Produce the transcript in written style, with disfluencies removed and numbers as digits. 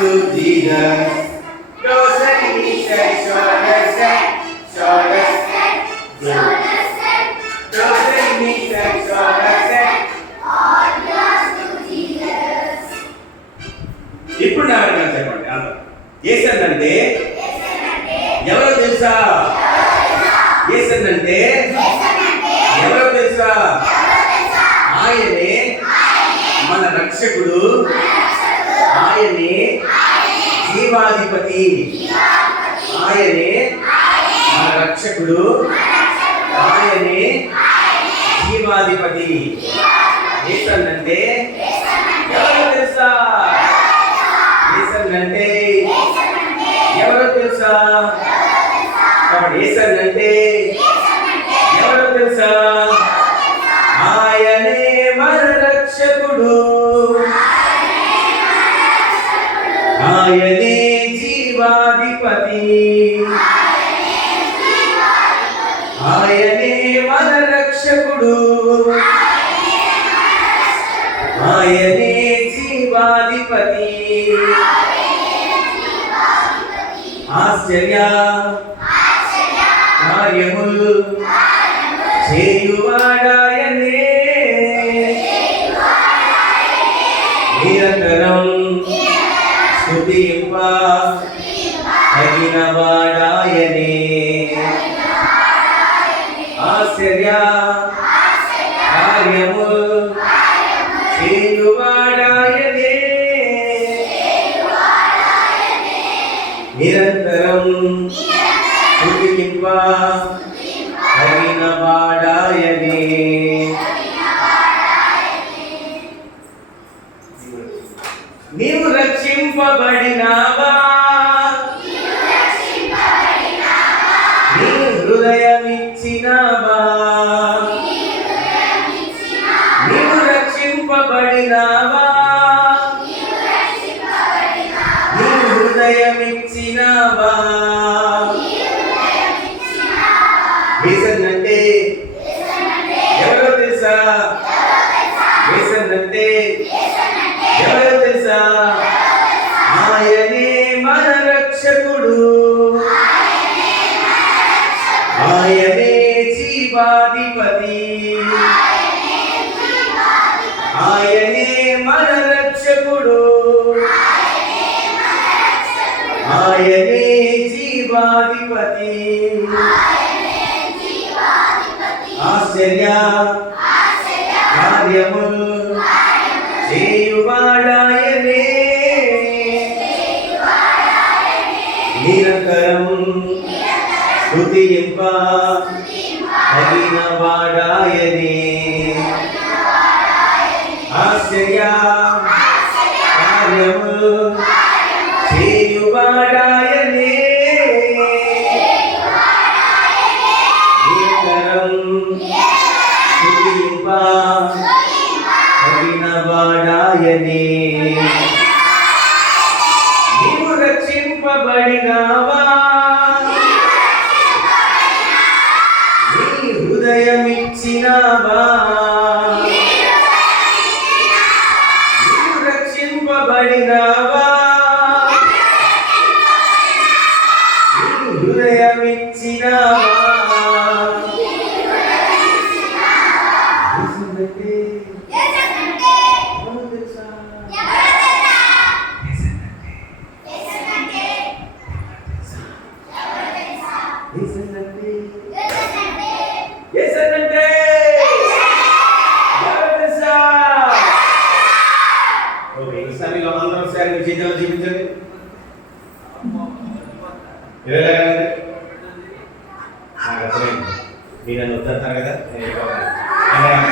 to Jesus. Those enemies say, shoulder set, shoulder set, shoulder set. Those enemies say, shoulder set. All belongs to Jesus. ఇప్పుడు నా వెనకాల చెప్పండి అందరూ. యేసనంటే ఎవరో తెలుసా? యేసనంటే ఎవరో తెలుసా? ఆయనే మన రక్షకుడు, ఆయనే జీవాధిపతి, ఆయనే మన రక్షకుడు, ఆయనే జీవాధిపతి. యేసనంటే ఎవరో తెలుసా? యేసనంటే ఎవరో తెలుసా? కాబట్టి యేసనంటే ఎవరో తెలుసా? ఆయనే మన రక్షకుడు, ఆయనే జీవాధిపతి, ఆయనే మన రక్షకుడు, ఆయనే జీవాధిపతి. ఆశ్చర్య కార్యములు చేయువాడాయనే, నిరంతరం స్తుతింప తగినవాడాయనే. ఆశ్చర్య కార్యములు చేయువాడాయనే, నిరంతరం స్తుతింప తగినవాడాయనే. నీవు రక్షింపబడినావా? నీవు హృదయమిచ్చినావా? నీవు రక్షింపబడినావా? నీవు హృదయమిచ్చినావా? యేసనంటే ఎవరో తెలుసా? యేసనంటే ఎవరో తెలుసా? ఆయనే మన రక్షకుడు, ఆయనే జీవాధిపతి, ఆయనే మన రక్షకుడు, ఆయనే జీవాధిపతి. ఆశ్చర్య కార్యములు చేయువాడాయనే, నిరంతరం స్తుతింప తగినవాడాయనే. ఆశ్చర్య కార్యములు చేయువాడాయనే, నిరంతరం స్తుతింప తగినవాడాయనే. నీవు రక్షింపబడినావా? నీ హృదయమిచ్చినావా? నీవు రక్షింపబడినావా? నీ హృదయమిచ్చినావా? యేసనంటే ఎవరో తెలుసా? ఓకే, ఈసారి అందరూ ఒకసారి మీ చేతులు చూపించండి. నాకు అర్థమైంది, మీరు నన్ను వద్దంటారు కదా.